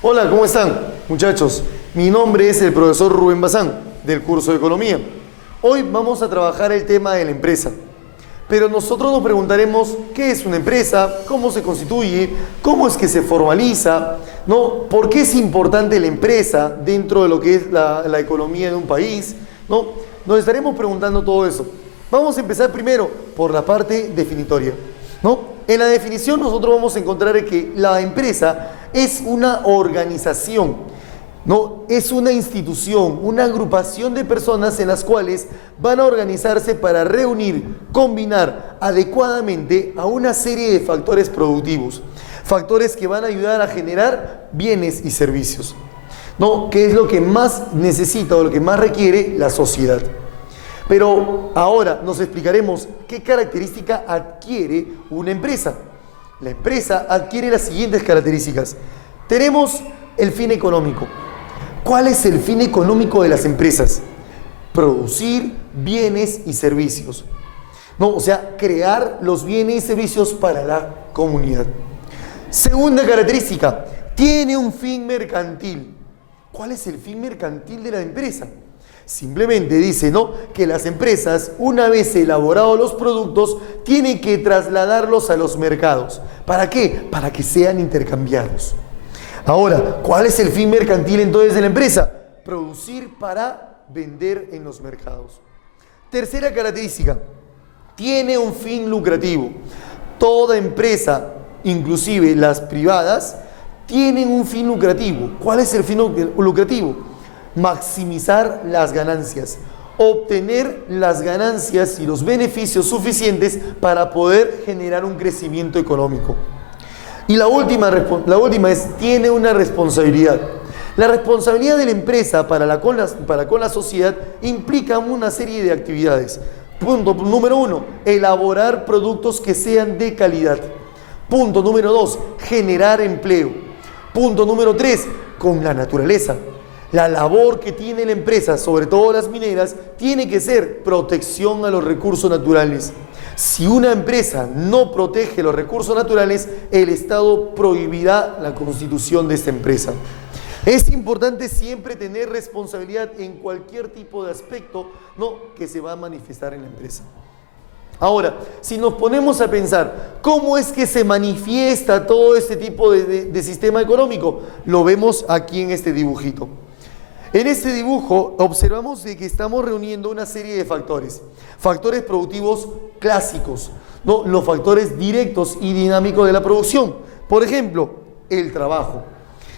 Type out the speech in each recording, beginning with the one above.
Hola, ¿cómo están, muchachos? Mi nombre es el profesor Rubén Bazán, del curso de Economía. Hoy vamos a trabajar el tema de la empresa. Pero nosotros nos preguntaremos qué es una empresa, cómo se constituye, cómo es que se formaliza, ¿no? ¿Por qué es importante la empresa dentro de lo que es la economía de un país, ¿no? Nos estaremos preguntando todo eso. Vamos a empezar primero por la parte definitoria, ¿no? En la definición nosotros vamos a encontrar que la empresa es una organización, ¿no? Es una institución, una agrupación de personas en las cuales van a organizarse para reunir, combinar adecuadamente a una serie de factores productivos, factores que van a ayudar a generar bienes y servicios, ¿no? Que es lo que más necesita o lo que más requiere la sociedad. Pero ahora nos explicaremos qué característica adquiere una empresa. La empresa adquiere las siguientes características. Tenemos el fin económico. ¿Cuál es el fin económico de las empresas? Producir bienes y servicios, ¿no? O sea, crear los bienes y servicios para la comunidad. Segunda característica, tiene un fin mercantil. ¿Cuál es el fin mercantil de la empresa? Simplemente dice, ¿no?, que las empresas, una vez elaborados los productos, tienen que trasladarlos a los mercados. ¿Para qué? Para que sean intercambiados. Ahora, ¿cuál es el fin mercantil entonces de la empresa? Producir para vender en los mercados. Tercera característica, tiene un fin lucrativo. Toda empresa, inclusive las privadas, tienen un fin lucrativo. ¿Cuál es el fin lucrativo? Maximizar las ganancias, obtener las ganancias y los beneficios suficientes para poder generar un crecimiento económico. Y la última es, tiene una responsabilidad. La responsabilidad de la empresa para con la sociedad implica una serie de actividades. Punto número 1, elaborar productos que sean de calidad. Punto número 2, generar empleo. Punto número 3, con la naturaleza. La labor que tiene la empresa, sobre todo las mineras, tiene que ser protección a los recursos naturales. Si una empresa no protege los recursos naturales, el Estado prohibirá la constitución de esta empresa. Es importante siempre tener responsabilidad en cualquier tipo de aspecto, ¿no?, que se va a manifestar en la empresa. Ahora, si nos ponemos a pensar cómo es que se manifiesta todo este tipo de sistema económico, lo vemos aquí en este dibujito. En este dibujo observamos de que estamos reuniendo una serie de factores productivos clásicos, ¿no?, los factores directos y dinámicos de la producción. Por ejemplo, el trabajo,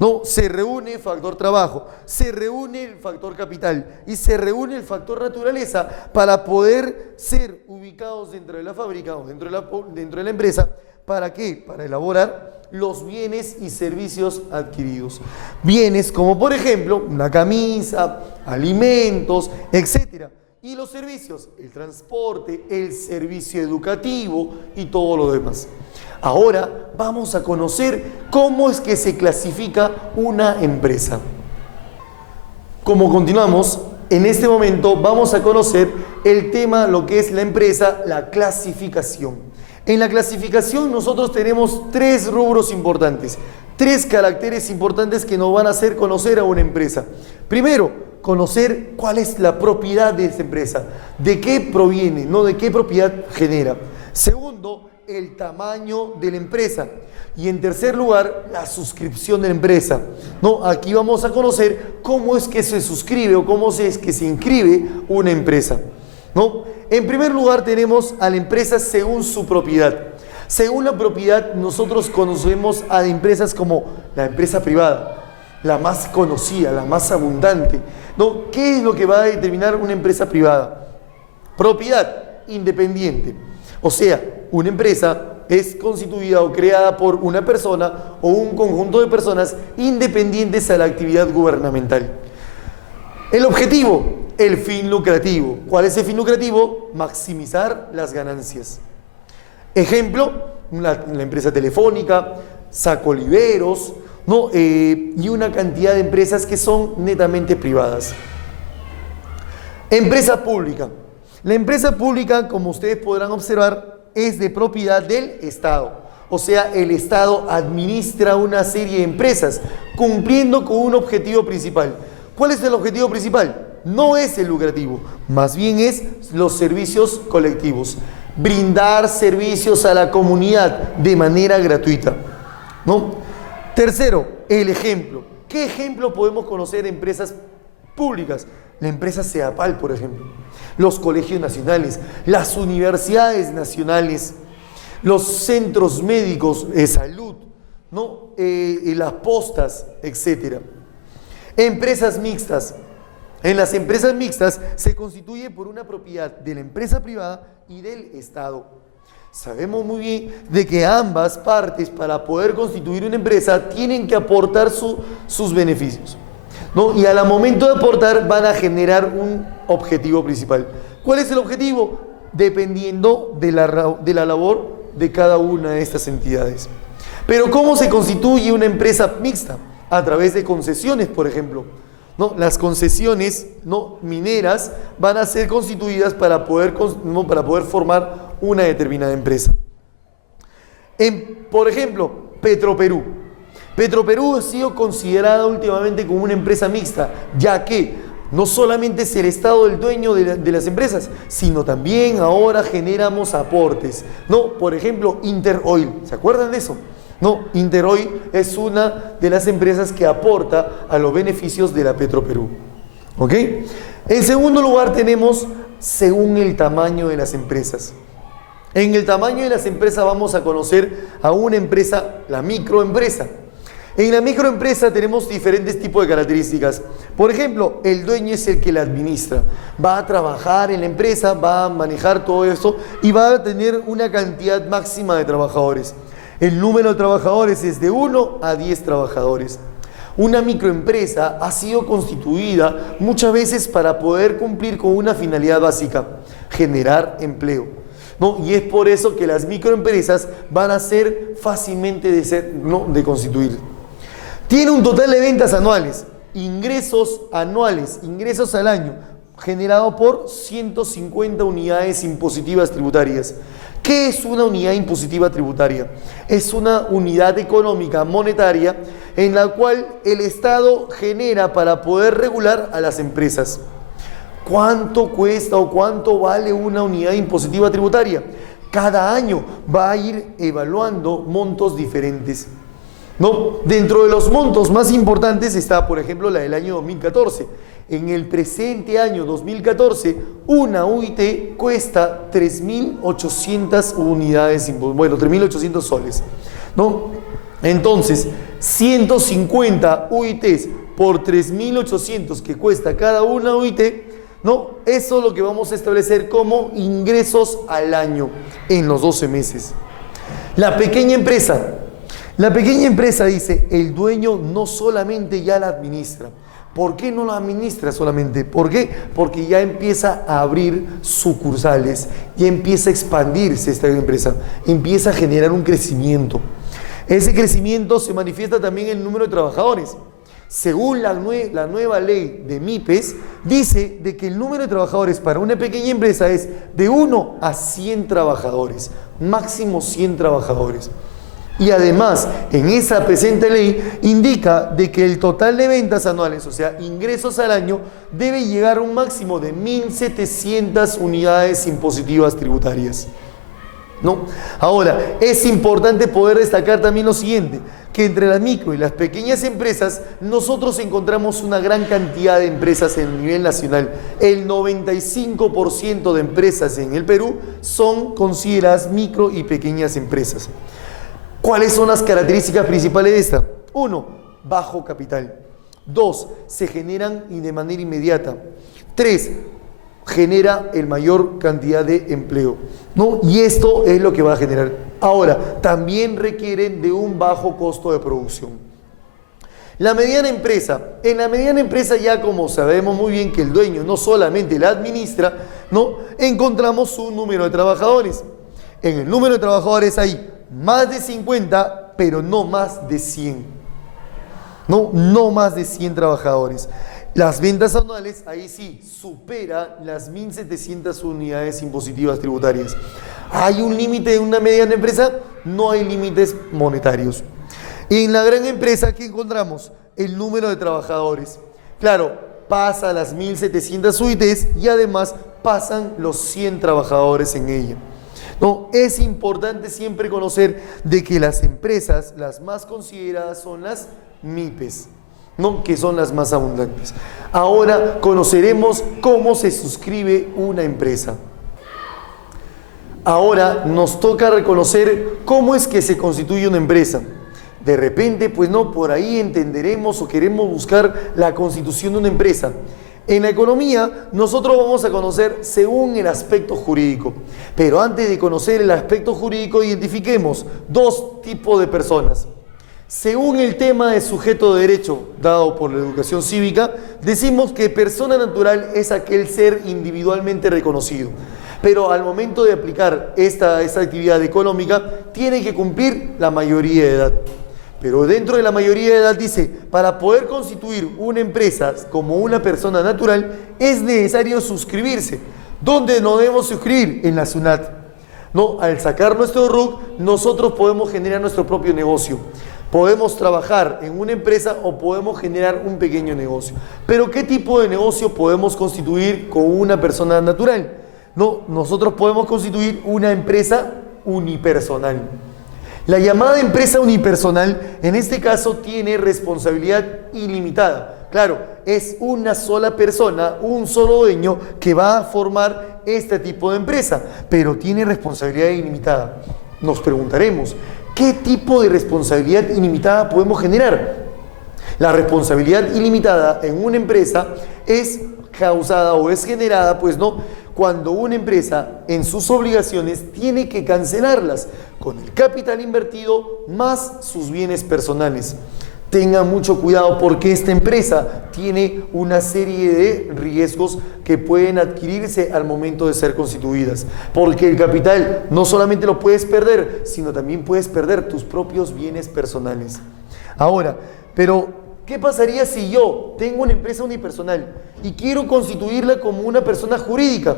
¿no? Se reúne el factor trabajo, se reúne el factor capital y se reúne el factor naturaleza para poder ser ubicados dentro de la fábrica o dentro de la empresa. ¿Para qué? Para elaborar los bienes y servicios adquiridos. Bienes como, por ejemplo, una camisa, alimentos, etc. Y los servicios, el transporte, el servicio educativo y todo lo demás. Ahora vamos a conocer cómo es que se clasifica una empresa. Como continuamos, en este momento vamos a conocer el tema, lo que es la empresa, la clasificación. En la clasificación nosotros tenemos 3 rubros importantes, 3 caracteres importantes que nos van a hacer conocer a una empresa. Primero, conocer cuál es la propiedad de esa empresa, de qué proviene, no de qué propiedad genera. Segundo, el tamaño de la empresa. Y en tercer lugar, la suscripción de la empresa, ¿no? Aquí vamos a conocer cómo es que se suscribe o cómo es que se inscribe una empresa, ¿no? En primer lugar tenemos a la empresa según su propiedad. Según la propiedad, nosotros conocemos a empresas como la empresa privada, la más conocida, la más abundante, ¿no? ¿Qué es lo que va a determinar una empresa privada? Propiedad independiente. O sea, una empresa es constituida o creada por una persona o un conjunto de personas independientes a la actividad gubernamental. El objetivo, el fin lucrativo. ¿Cuál es el fin lucrativo? Maximizar las ganancias. Ejemplo, la empresa telefónica, Sacoliveros, ¿no? Y una cantidad de empresas que son netamente privadas. Empresa pública. La empresa pública, como ustedes podrán observar, es de propiedad del Estado. O sea, el Estado administra una serie de empresas cumpliendo con un objetivo principal. ¿Cuál es el objetivo principal? No es el lucrativo, más bien es los servicios colectivos. Brindar servicios a la comunidad de manera gratuita, ¿no? Tercero, el ejemplo. ¿Qué ejemplo podemos conocer de empresas públicas? La empresa CEAPAL, por ejemplo. Los colegios nacionales, las universidades nacionales, los centros médicos de salud, ¿no? Las postas, etc. Empresas mixtas. En las empresas mixtas se constituye por una propiedad de la empresa privada y del Estado. Sabemos muy bien de que ambas partes, para poder constituir una empresa, tienen que aportar sus beneficios, ¿no? Y al momento de aportar van a generar un objetivo principal. ¿Cuál es el objetivo? Dependiendo de la labor de cada una de estas entidades. Pero ¿cómo se constituye una empresa mixta? A través de concesiones, por ejemplo, ¿no? Las concesiones, ¿no?, mineras van a ser constituidas para poder formar una determinada empresa. Por ejemplo, Petroperú. Petroperú ha sido considerada últimamente como una empresa mixta, ya que no solamente es el Estado el dueño de las empresas, sino también ahora generamos aportes, ¿no? Por ejemplo, Interoil, ¿se acuerdan de eso? No, Interoil es una de las empresas que aporta a los beneficios de la Petroperú. ¿Ok? En segundo lugar tenemos según el tamaño de las empresas. En el tamaño de las empresas vamos a conocer a una empresa, la microempresa. En la microempresa tenemos diferentes tipos de características. Por ejemplo, el dueño es el que la administra. Va a trabajar en la empresa, va a manejar todo eso y va a tener una cantidad máxima de trabajadores. El número de trabajadores es de 1 a 10 trabajadores. Una microempresa ha sido constituida muchas veces para poder cumplir con una finalidad básica: generar empleo, ¿no? Y es por eso que las microempresas van a ser fácilmente de constituir. Tiene un total de ventas anuales, ingresos al año, generado por 150 unidades impositivas tributarias. ¿Qué es una unidad impositiva tributaria? Es una unidad económica monetaria en la cual el Estado genera para poder regular a las empresas. ¿Cuánto cuesta o cuánto vale una unidad impositiva tributaria? Cada año va a ir evaluando montos diferentes, ¿no? Dentro de los montos más importantes está, por ejemplo, la del año 2014. En el presente año 2014, una UIT cuesta 3.800 unidades, bueno, 3.800 soles, ¿no? Entonces, 150 UITs por 3.800 que cuesta cada una UIT, ¿no? Eso es lo que vamos a establecer como ingresos al año en los 12 meses. La pequeña empresa. La pequeña empresa, dice, el dueño no solamente ya la administra. ¿Por qué no la administra solamente? ¿Por qué? Porque ya empieza a abrir sucursales, ya empieza a expandirse esta empresa, empieza a generar un crecimiento. Ese crecimiento se manifiesta también en el número de trabajadores. Según la nueva ley de MIPES, dice de que el número de trabajadores para una pequeña empresa es de 1 a 100 trabajadores, máximo 100 trabajadores. Y además, en esa presente ley indica de que el total de ventas anuales, o sea, ingresos al año, debe llegar a un máximo de 1.700 unidades impositivas tributarias, ¿no? Ahora, es importante poder destacar también lo siguiente, que entre las micro y las pequeñas empresas, nosotros encontramos una gran cantidad de empresas en el nivel nacional. El 95% de empresas en el Perú son consideradas micro y pequeñas empresas. ¿Cuáles son las características principales de esta? 1, bajo capital. 2, se generan de manera inmediata. 3, genera el mayor cantidad de empleo, ¿no? Y esto es lo que va a generar. Ahora, también requieren de un bajo costo de producción. La mediana empresa. En la mediana empresa, ya como sabemos muy bien que el dueño no solamente la administra, ¿no?, encontramos un número de trabajadores. En el número de trabajadores hay más de 50, pero no más de 100. No más de 100 trabajadores. Las ventas anuales, ahí sí, supera las 1.700 unidades impositivas tributarias. ¿Hay un límite en una mediana empresa? No hay límites monetarios. En la gran empresa, ¿qué encontramos? El número de trabajadores. Claro, pasa las 1.700 UITs y además pasan los 100 trabajadores en ella. No, es importante siempre conocer de que las empresas, las más consideradas son las MIPES, ¿no? Que son las más abundantes. Ahora conoceremos cómo se suscribe una empresa. Ahora nos toca reconocer cómo es que se constituye una empresa. De repente, pues no, por ahí entenderemos o queremos buscar la constitución de una empresa. En la economía, nosotros vamos a conocer según el aspecto jurídico. Pero antes de conocer el aspecto jurídico, identifiquemos dos tipos de personas. Según el tema de sujeto de derecho dado por la educación cívica, decimos que persona natural es aquel ser individualmente reconocido. Pero al momento de aplicar esta actividad económica, tiene que cumplir la mayoría de edad. Pero dentro de la mayoría de edad dice, para poder constituir una empresa como una persona natural, es necesario suscribirse. ¿Dónde nos debemos suscribir? En la SUNAT. No, al sacar nuestro RUC, nosotros podemos generar nuestro propio negocio. Podemos trabajar en una empresa o podemos generar un pequeño negocio. Pero ¿qué tipo de negocio podemos constituir con una persona natural? No, nosotros podemos constituir una empresa unipersonal. La llamada empresa unipersonal, en este caso, tiene responsabilidad ilimitada. Claro, es una sola persona, un solo dueño que va a formar este tipo de empresa, pero tiene responsabilidad ilimitada. Nos preguntaremos, ¿qué tipo de responsabilidad ilimitada podemos generar? La responsabilidad ilimitada en una empresa es causada o es generada, pues no, cuando una empresa en sus obligaciones tiene que cancelarlas con el capital invertido más sus bienes personales. Tengan mucho cuidado porque esta empresa tiene una serie de riesgos que pueden adquirirse al momento de ser constituidas. Porque el capital no solamente lo puedes perder, sino también puedes perder tus propios bienes personales. Ahora, pero ¿qué pasaría si yo tengo una empresa unipersonal y quiero constituirla como una persona jurídica?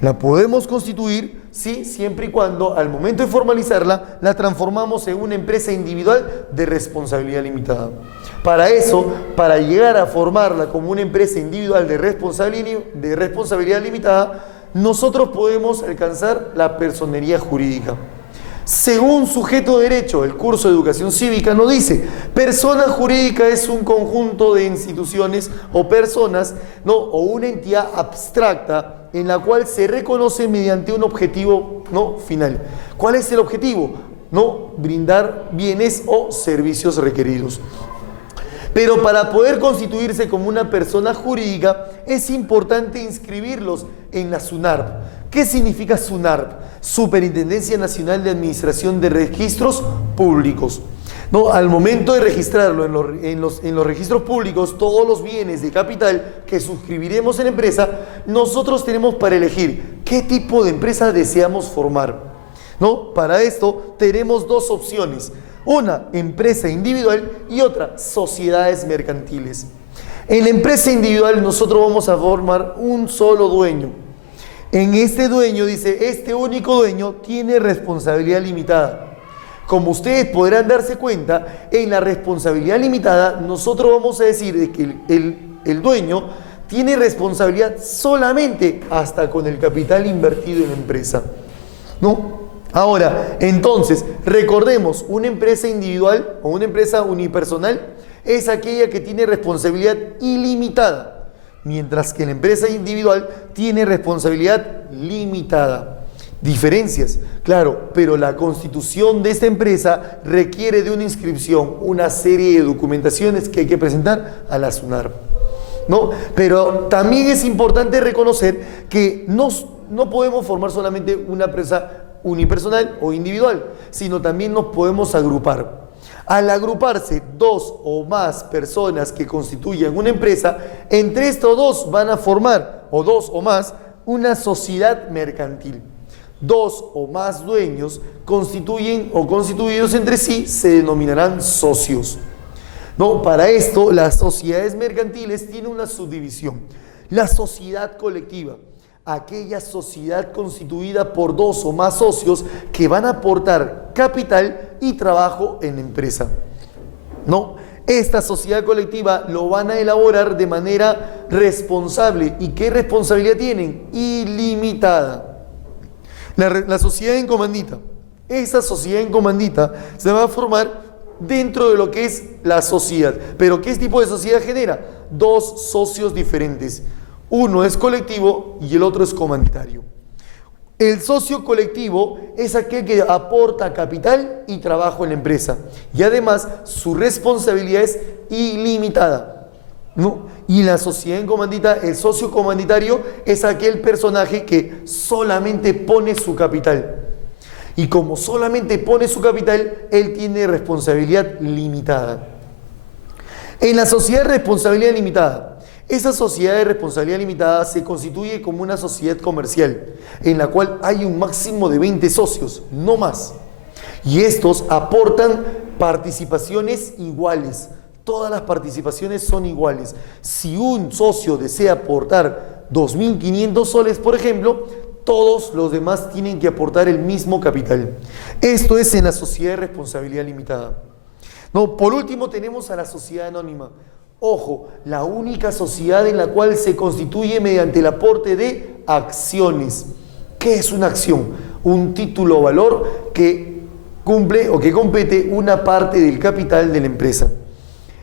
La podemos constituir, sí, siempre y cuando al momento de formalizarla, la transformamos en una empresa individual de responsabilidad limitada. Para eso, para llegar a formarla como una empresa individual de responsabilidad limitada, nosotros podemos alcanzar la personería jurídica. Según sujeto de derecho, el curso de educación cívica nos dice, persona jurídica es un conjunto de instituciones o personas, ¿no? O una entidad abstracta en la cual se reconoce mediante un objetivo, ¿no? Final. ¿Cuál es el objetivo? No brindar bienes o servicios requeridos. Pero para poder constituirse como una persona jurídica es importante inscribirlos en la SUNARP. ¿Qué significa SUNARP? Superintendencia Nacional de Administración de Registros Públicos. No, al momento de registrarlo en los registros públicos, todos los bienes de capital que suscribiremos en la empresa, nosotros tenemos para elegir qué tipo de empresa deseamos formar. ¿No? Para esto tenemos dos opciones. Una, empresa individual y otra, sociedades mercantiles. En la empresa individual nosotros vamos a formar un solo dueño. En este dueño, dice, este único dueño tiene responsabilidad limitada. Como ustedes podrán darse cuenta, en la responsabilidad limitada nosotros vamos a decir de que el dueño tiene responsabilidad solamente hasta con el capital invertido en la empresa. ¿No? Ahora, entonces, recordemos, una empresa individual o una empresa unipersonal es aquella que tiene responsabilidad ilimitada, mientras que la empresa individual tiene responsabilidad limitada. Diferencias, claro, pero la constitución de esta empresa requiere de una inscripción, una serie de documentaciones que hay que presentar a la SUNARP, ¿no? Pero también es importante reconocer que no podemos formar solamente una empresa unipersonal o individual, sino también nos podemos agrupar. Al agruparse dos o más personas que constituyen una empresa, entre estos dos van a formar, o dos o más, una sociedad mercantil. Dos o más dueños constituyen o constituidos entre sí se denominarán socios. No, para esto las sociedades mercantiles tienen una subdivisión. La sociedad colectiva, aquella sociedad constituida por dos o más socios que van a aportar capital y trabajo en la empresa. No, esta sociedad colectiva lo van a elaborar de manera responsable. ¿Y qué responsabilidad tienen? Ilimitada. La sociedad en comandita. Esta sociedad en comandita se va a formar dentro de lo que es la sociedad. ¿Pero qué tipo de sociedad genera? Dos socios diferentes. Uno es colectivo y el otro es comanditario. El socio colectivo es aquel que aporta capital y trabajo en la empresa. Y además su responsabilidad es ilimitada, ¿no? Y en la sociedad en comandita, el socio comanditario es aquel personaje que solamente pone su capital. Y como solamente pone su capital, él tiene responsabilidad limitada. En la sociedad de responsabilidad limitada, esa sociedad de responsabilidad limitada se constituye como una sociedad comercial, en la cual hay un máximo de 20 socios, no más. Y estos aportan participaciones iguales. Todas las participaciones son iguales. Si un socio desea aportar 2.500 soles, por ejemplo, todos los demás tienen que aportar el mismo capital. Esto es en la sociedad de responsabilidad limitada. No, por último tenemos a la sociedad anónima. Ojo, la única sociedad en la cual se constituye mediante el aporte de acciones. ¿Qué es una acción? Un título o valor que cumple o que compete una parte del capital de la empresa.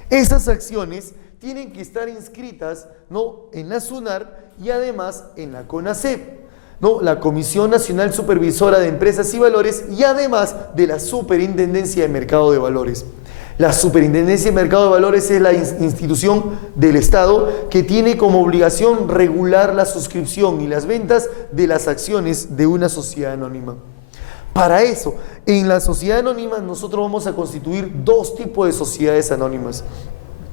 Esas acciones tienen que estar inscritas, ¿no?, en la SUNAR y además en la CONACEP, ¿no?, la Comisión Nacional Supervisora de Empresas y Valores, y además de la Superintendencia de Mercado de Valores. La Superintendencia de Mercado de Valores es la institución del Estado que tiene como obligación regular la suscripción y las ventas de las acciones de una sociedad anónima. Para eso, en la sociedad anónima nosotros vamos a constituir dos tipos de sociedades anónimas.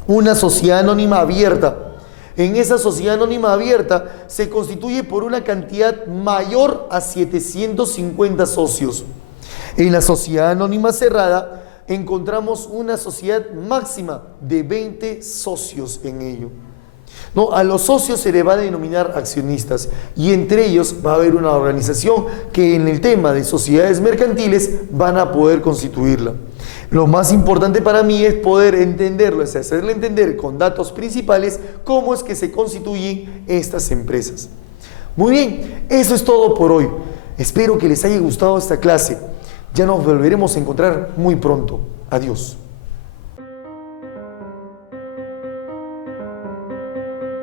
Una sociedad anónima abierta. En esa sociedad anónima abierta se constituye por una cantidad mayor a 750 socios. En la sociedad anónima cerrada encontramos una sociedad máxima de 20 socios en ello. No, a los socios se les va a denominar accionistas y entre ellos va a haber una organización que en el tema de sociedades mercantiles van a poder constituirla. Lo más importante para mí es poder entenderlo, es hacerle entender con datos principales cómo es que se constituyen estas empresas. Muy bien, eso es todo por hoy. Espero que les haya gustado esta clase. Ya nos volveremos a encontrar muy pronto. Adiós.